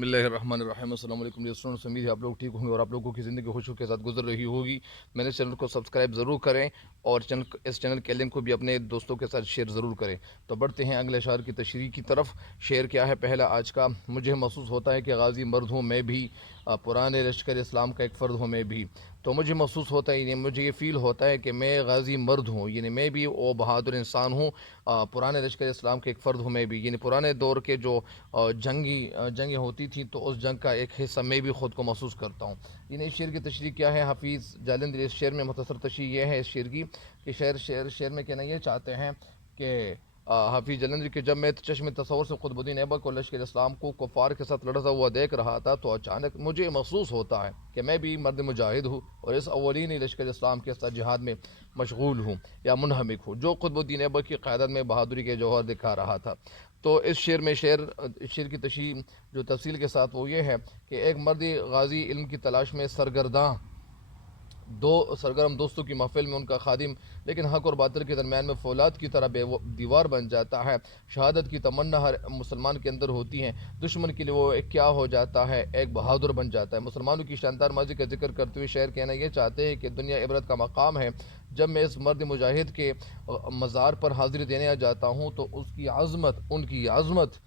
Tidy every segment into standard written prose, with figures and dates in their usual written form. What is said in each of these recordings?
بسم اللہ الرحمن الرحیم۔ السلام علیکم دوستوں، امید ہے آپ لوگ ٹھیک ہوں گے اور آپ لوگوں کی زندگی خوشیوں کے ساتھ گزر رہی ہوگی۔ میرے چینل کو سبسکرائب ضرور کریں اور اس چینل کے لنک کو بھی اپنے دوستوں کے ساتھ شیئر ضرور کریں۔ تو بڑھتے ہیں اگلے اشعار کی تشریح کی طرف۔ شعر کیا ہے پہلا آج کا؟ مجھے محسوس ہوتا ہے کہ غازی مرد ہوں میں بھی، پرانے لشکر اسلام کا ایک فرد ہوں میں بھی۔ تو مجھے محسوس ہوتا ہے، یعنی مجھے یہ فیل ہوتا ہے کہ میں غازی مرد ہوں، یعنی میں بھی وہ بہادر انسان ہوں، پرانے لشکر اسلام کے ایک فرد ہوں میں بھی، یعنی پرانے دور کے جو جنگیں ہوتی تھیں تو اس جنگ کا ایک حصہ میں بھی خود کو محسوس کرتا ہوں۔ یعنی اس شعر کی تشریح کیا ہے؟ حفیظ جالندری اس شعر میں مختصر تشریح یہ ہے اس شعر کی کہ شعر میں کہنا یہ چاہتے ہیں کہ حفیظ جالندری کہ جب میں چشم تصور سے قطب الدین ایبک اور لشکر اسلام کو کفار کے ساتھ لڑتا ہوا دیکھ رہا تھا تو اچانک مجھے محسوس ہوتا ہے کہ میں بھی مرد مجاہد ہوں اور اس اولین لشکر اسلام کے ساتھ جہاد میں مشغول ہوں یا منہمک ہوں، جو قطب الدین ایبک کی قیادت میں بہادری کے جوہر دکھا رہا تھا۔ تو اس شعر کی تشریح جو تفصیل کے ساتھ وہ یہ ہے کہ ایک مرد غازی علم کی تلاش میں سرگرم دوستوں کی محفل میں ان کا خادم، لیکن حق اور باطل کے درمیان میں فولاد کی طرح دیوار بن جاتا ہے۔ شہادت کی تمنا ہر مسلمان کے اندر ہوتی ہے، دشمن کے لیے وہ ایک کیا ہو جاتا ہے؟ ایک بہادر بن جاتا ہے۔ مسلمانوں کی شاندار ماضی کا ذکر کرتے ہوئے شاعر کہنا یہ چاہتے ہیں کہ دنیا عبرت کا مقام ہے۔ جب میں اس مرد مجاہد کے مزار پر حاضری دینے جاتا ہوں تو ان کی عظمت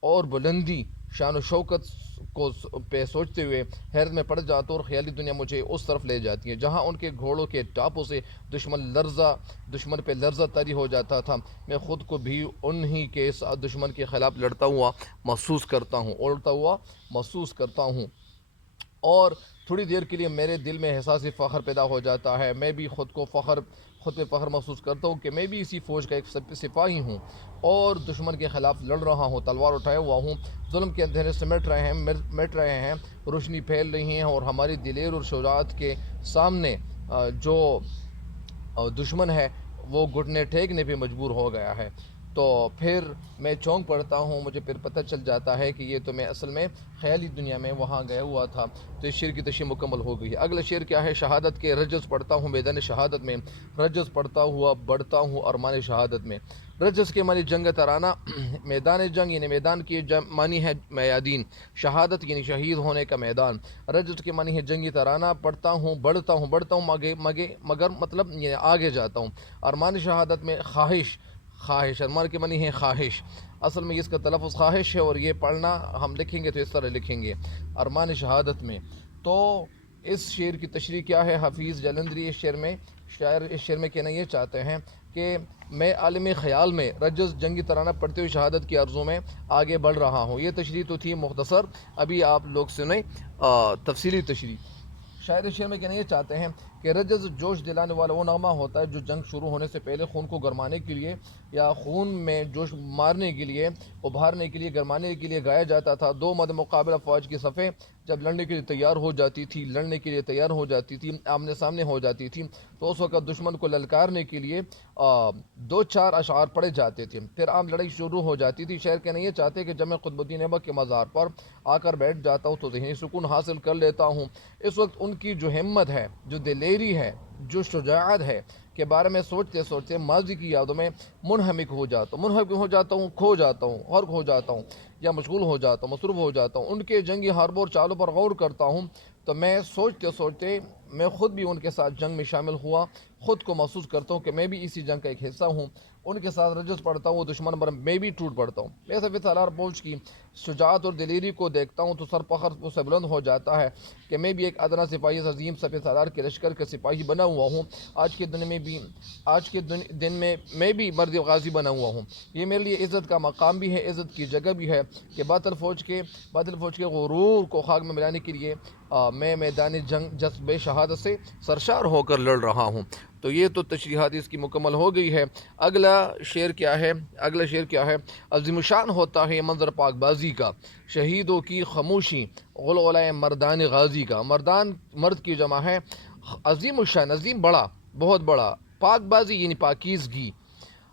اور بلندی، شان و شوکت کو پہ سوچتے ہوئے حیرت میں پڑ جاتا ہوں اور خیالی دنیا مجھے اس طرف لے جاتی ہے جہاں ان کے گھوڑوں کے ٹاپوں سے دشمن پہ لرزہ طاری ہو جاتا تھا۔ میں خود کو بھی انہی کے ساتھ دشمن کے خلاف لڑتا ہوا محسوس کرتا ہوں اور تھوڑی دیر کے لیے میرے دل میں احساس فخر پیدا ہو جاتا ہے۔ میں بھی خود پہ فخر محسوس کرتا ہوں کہ میں بھی اسی فوج کا ایک سپاہی ہوں اور دشمن کے خلاف لڑ رہا ہوں، تلوار اٹھائے ہوا ہوں۔ ظلم کے اندھیرے سے مٹ رہے ہیں، روشنی پھیل رہی ہیں اور ہماری دلیر اور شجاعت کے سامنے جو دشمن ہے وہ گھٹنے ٹیکنے پہ مجبور ہو گیا ہے۔ تو پھر میں چونک پڑتا ہوں، مجھے پھر پتہ چل جاتا ہے کہ یہ تو میں اصل میں خیالی دنیا میں وہاں گیا ہوا تھا۔ تو اس شعر کی تشریح مکمل ہو گئی ہے۔ اگلا شعر کیا ہے؟ شہادت کے رجز پڑھتا ہوں میدان شہادت میں، رجز پڑھتا ہوا بڑھتا ہوں ارمان شہادت میں۔ رجز کے معنی جنگ ترانہ، میدان جنگ یعنی میدان کی معنی ہے میادین، شہادت یعنی شہید ہونے کا میدان۔ رجز کے معنی ہے جنگی ترانہ، بڑھتا ہوں مگر مطلب یہ آگے جاتا ہوں۔ ارمان شہادت میں خواہش، ارمان کے معنی ہے خواہش، اصل میں اس کا تلفظ خواہش ہے اور یہ پڑھنا ہم لکھیں گے تو اس طرح لکھیں گے ارمان شہادت میں۔ تو اس شعر کی تشریح کیا ہے؟ حفیظ جالندری شاعر اس شعر میں کہنا یہ چاہتے ہیں کہ میں عالم خیال میں رجز جنگی ترانہ پڑھتے ہوئے شہادت کی آرزو میں آگے بڑھ رہا ہوں۔ یہ تشریح تو تھی مختصر، ابھی آپ لوگ سنیں تفصیلی تشریح۔ شاعر اس شعر میں کہنا یہ چاہتے ہیں کہ رجز جوش دلانے والا وہ نغمہ ہوتا ہے جو جنگ شروع ہونے سے پہلے خون کو گرمانے کے لیے یا خون میں جوش مارنے کے لیے، ابھارنے کے لیے، گرمانے کے لیے گایا جاتا تھا۔ دو مد مقابل افواج کی صفیں جب لڑنے کے لیے تیار ہو جاتی تھی، آمنے سامنے ہو جاتی تھی، تو اس وقت دشمن کو للکارنے کے لیے دو چار اشعار پڑھے جاتے تھے، پھر عام لڑائی شروع ہو جاتی تھی۔ شاعر کہنا یہ چاہتے کہ جب میں قطب الدین ایبک کے مزار پر آ کر بیٹھ جاتا ہوں تو ذہنی سکون حاصل کر لیتا ہوں۔ اس وقت ان کی جو ہمت ہے، جو دلیری ہے، جو شجاعت ہے کے بارے میں سوچتے ماضی کی یادوں میں منہمک ہو جاتا ہوں، کھو جاتا ہوں، غرق ہو جاتا ہوں یا مشغول ہو جاتا ہوں، مصروف ہو جاتا ہوں۔ ان کے جنگی حربوں اور چالوں پر غور کرتا ہوں تو میں سوچتے میں خود بھی ان کے ساتھ جنگ میں شامل ہوا، خود کو محسوس کرتا ہوں کہ میں بھی اسی جنگ کا ایک حصہ ہوں۔ ان کے ساتھ رجز پڑھتا ہوں، دشمن پر میں بھی ٹوٹ پڑتا ہوں۔ میں سفید سالار فوج کی شجاعت اور دلیری کو دیکھتا ہوں تو سر فخر سے بلند ہو جاتا ہے کہ میں بھی ایک ادنا سپاہی عظیم سفید سالار کے لشکر کا سپاہی بنا ہوا ہوں۔ آج کے دن میں میں بھی مرد غازی بنا ہوا ہوں۔ یہ میرے لیے عزت کا مقام بھی ہے، عزت کی جگہ بھی ہے کہ باطل فوج کے غرور کو خاک میں ملانے کے لیے میں میدان جنگ جذبِ شہادت سے سرشار ہو کر لڑ رہا ہوں۔ تو یہ تو تشریحات اس کی مکمل ہو گئی ہے۔ اگلا شعر کیا ہے؟ عظیم الشان ہوتا ہے یہ منظر پاک بازی کا، شہیدوں کی خاموشی غلغلہ مردان غازی کا۔ مرد کی جمع ہے عظیم الشان، عظیم بڑا، بہت بڑا، پاک بازی یعنی پاکیزگی،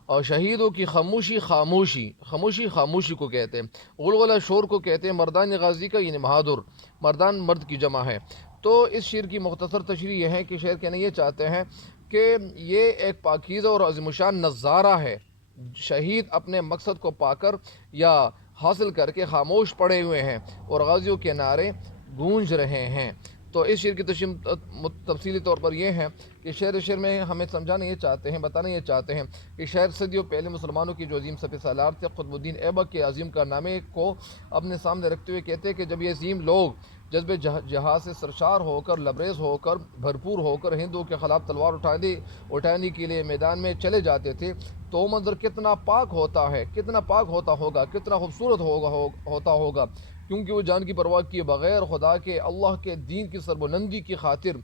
اور شہیدوں کی خاموشی کو کہتے ہیں، غلغلہ شور کو کہتے ہیں، مردان غازی کا یعنی بہادر، مردان مرد کی جمع ہے۔ تو اس شعر کی مختصر تشریح یہ ہے کہ شاعر کہنا یہ چاہتے ہیں کہ یہ ایک پاکیزہ اور عظیم الشان نظارہ ہے۔ شہید اپنے مقصد کو پا کر یا حاصل کر کے خاموش پڑے ہوئے ہیں اور غازیوں کے نعرے گونج رہے ہیں۔ تو اس شعر کی تفصیلی طور پر یہ ہے کہ شعر میں ہمیں سمجھانا یہ چاہتے ہیں، بتانا یہ چاہتے ہیں کہ شاعر صدیوں پہلے مسلمانوں کی جو عظیم سپہ سالار تھے قطب الدین ایبک کے عظیم کارنامے کو اپنے سامنے رکھتے ہوئے کہتے ہیں کہ جب یہ عظیم لوگ جذب جہاد سے سرشار ہو کر، لبریز ہو کر، بھرپور ہو کر ہندوؤں کے خلاف تلوار اٹھانے کے لیے میدان میں چلے جاتے تھے تو وہ منظر کتنا پاک ہوتا ہے، کتنا پاک ہوتا ہوگا، کتنا خوبصورت ہوتا ہوگا، کیونکہ وہ جان کی پرواہ کیے بغیر خدا کے، اللہ کے دین کی سربلندی کی خاطر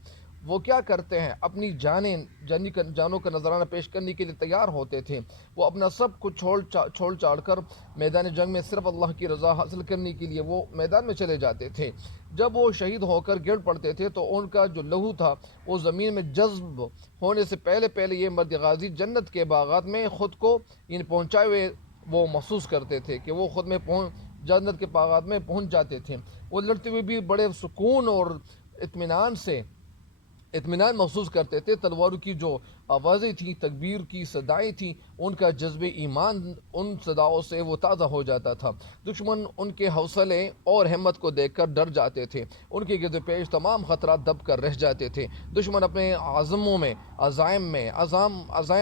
وہ کیا کرتے ہیں، اپنی جانوں کا نذرانہ پیش کرنے کے لیے تیار ہوتے تھے۔ وہ اپنا سب کچھ چھوڑ چھاڑ کر میدان جنگ میں صرف اللہ کی رضا حاصل کرنے کے لیے وہ میدان میں چلے جاتے تھے۔ جب وہ شہید ہو کر گر پڑتے تھے تو ان کا جو لہو تھا وہ زمین میں جذب ہونے سے پہلے یہ مرد غازی جنت کے باغات میں خود کو پہنچائے ہوئے وہ محسوس کرتے تھے کہ وہ خود میں جنت کے باغات میں پہنچ جاتے تھے۔ وہ لڑتے ہوئے بھی بڑے سکون اور اطمینان محسوس کرتے تھے۔ تلواروں کی جو آوازیں تھیں، تکبیر کی صدائیں تھیں، ان کا جذب ایمان ان صداؤں سے وہ تازہ ہو جاتا تھا۔ دشمن ان کے حوصلے اور ہمت کو دیکھ کر ڈر جاتے تھے، ان کے گرد پیش تمام خطرات دب کر رہ جاتے تھے۔ دشمن اپنے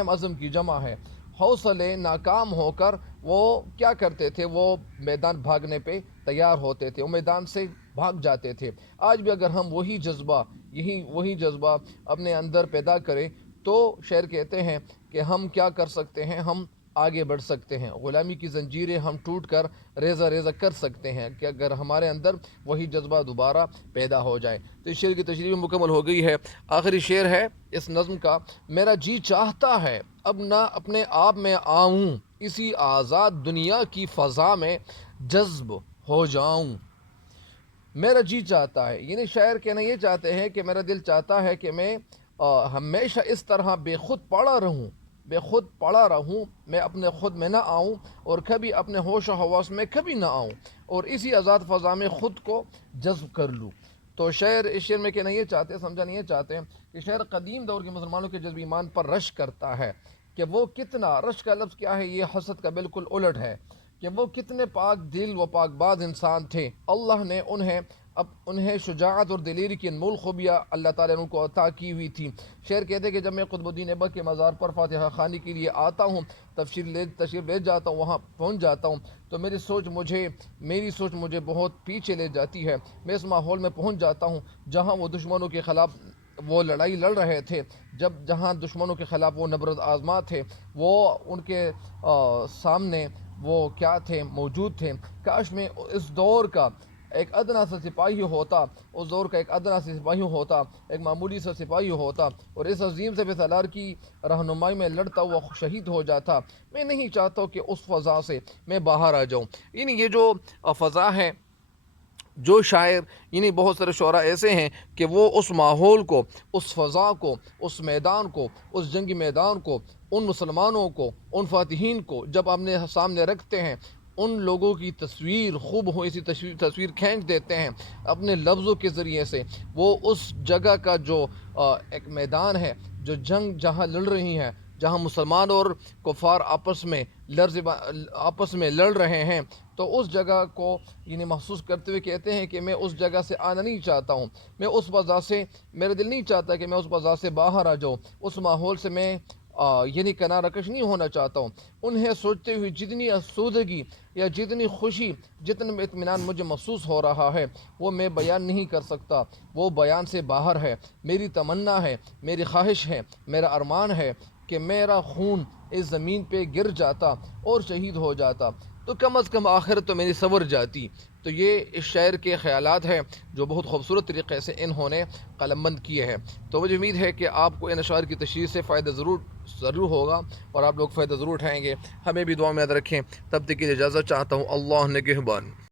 عزم کی جمع ہے، حوصلے ناکام ہو کر وہ کیا کرتے تھے، وہ میدان بھاگنے پہ تیار ہوتے تھے، وہ میدان سے بھاگ جاتے تھے۔ آج بھی اگر ہم وہی جذبہ اپنے اندر پیدا کریں تو شاعر کہتے ہیں کہ ہم کیا کر سکتے ہیں، ہم آگے بڑھ سکتے ہیں، غلامی کی زنجیریں ہم ٹوٹ کر ریزہ کر سکتے ہیں کہ اگر ہمارے اندر وہی جذبہ دوبارہ پیدا ہو جائے۔ تو اس شعر کی تشریح مکمل ہو گئی ہے۔ آخری شعر ہے اس نظم کا: میرا جی چاہتا ہے اب نہ اپنے آپ میں آؤں، اسی آزاد دنیا کی فضا میں جذب ہو جاؤں۔ میرا جی چاہتا ہے، یعنی شاعر کہنا یہ چاہتے ہیں کہ میرا دل چاہتا ہے کہ میں ہمیشہ اس طرح بے خود پڑا رہوں، میں اپنے خود میں نہ آؤں اور کبھی اپنے ہوش و حواس میں کبھی نہ آؤں اور اسی آزاد فضا میں خود کو جذب کر لوں۔ تو شاعر اس شعر میں کہنا یہ چاہتے ہیں، سمجھانا یہ چاہتے ہیں کہ شاعر قدیم دور کے مسلمانوں کے جذب ایمان پر رشک کرتا ہے کہ وہ کتنا، رشک کا لفظ کیا ہے، یہ حسد کا بالکل الٹ ہے، کہ وہ کتنے پاک دل و پاک باز انسان تھے۔ اللہ نے انہیں شجاعت اور دلیری کی انمول خوبیاں اللہ تعالیٰ نے ان کو عطا کی ہوئی تھی۔ شعر کہتے ہیں کہ جب میں قطب الدین ایبک کے مزار پر فاتحہ خوانی کے لیے آتا ہوں، تشریف لے جاتا ہوں، وہاں پہنچ جاتا ہوں تو میری سوچ مجھے بہت پیچھے لے جاتی ہے۔ میں اس ماحول میں پہنچ جاتا ہوں جہاں وہ دشمنوں کے خلاف وہ لڑائی لڑ رہے تھے، جہاں دشمنوں کے خلاف وہ نبرد آزما تھے، وہ ان کے سامنے وہ کیا تھے، موجود تھے۔ کاش میں اس دور کا ایک ادنا سا سپاہی ہوتا، ایک معمولی سا سپاہی ہوتا اور اس عظیم سپہ سالار کی رہنمائی میں لڑتا ہوا شہید ہو جاتا۔ میں نہیں چاہتا کہ اس فضا سے میں باہر آ جاؤں۔ یعنی یہ جو فضا ہے، جو شاعر، یعنی بہت سارے شعراء ایسے ہیں کہ وہ اس ماحول کو، اس فضا کو، اس میدان کو، اس جنگی میدان کو، ان مسلمانوں کو، ان فاتحین کو جب اپنے سامنے رکھتے ہیں، ان لوگوں کی تصویر خوب ہو ایسی تصویر کھینچ دیتے ہیں اپنے لفظوں کے ذریعے سے۔ وہ اس جگہ کا جو ایک میدان ہے، جو جنگ جہاں لڑ رہی ہیں، جہاں مسلمان اور کفار آپس میں لڑ رہے ہیں، تو اس جگہ کو یعنی محسوس کرتے ہوئے کہتے ہیں کہ میں اس جگہ سے آنا نہیں چاہتا ہوں، میں اس فضا سے، میرا دل نہیں چاہتا کہ میں اس فضا سے باہر آ جاؤں، اس ماحول سے میں یعنی کنارہ کش نہیں ہونا چاہتا ہوں۔ انہیں سوچتے ہوئے جتنی آسودگی یا جتنی خوشی، جتنا اطمینان مجھے محسوس ہو رہا ہے وہ میں بیان نہیں کر سکتا، وہ بیان سے باہر ہے۔ میری تمنا ہے، میری خواہش ہے، میرا ارمان ہے کہ میرا خون اس زمین پہ گر جاتا اور شہید ہو جاتا تو کم از کم آخرت تو میری سنور جاتی۔ تو یہ اس شاعر کے خیالات ہیں جو بہت خوبصورت طریقے سے انہوں نے قلم بند کیے ہیں۔ تو مجھے امید ہے کہ آپ کو ان اشعار کی تشریح سے فائدہ ضرور ہوگا اور آپ لوگ فائدہ ضرور اٹھائیں گے۔ ہمیں بھی دعا میں یاد رکھیں۔ تب تک کے لیے اجازت چاہتا ہوں۔ اللہ نگہبان۔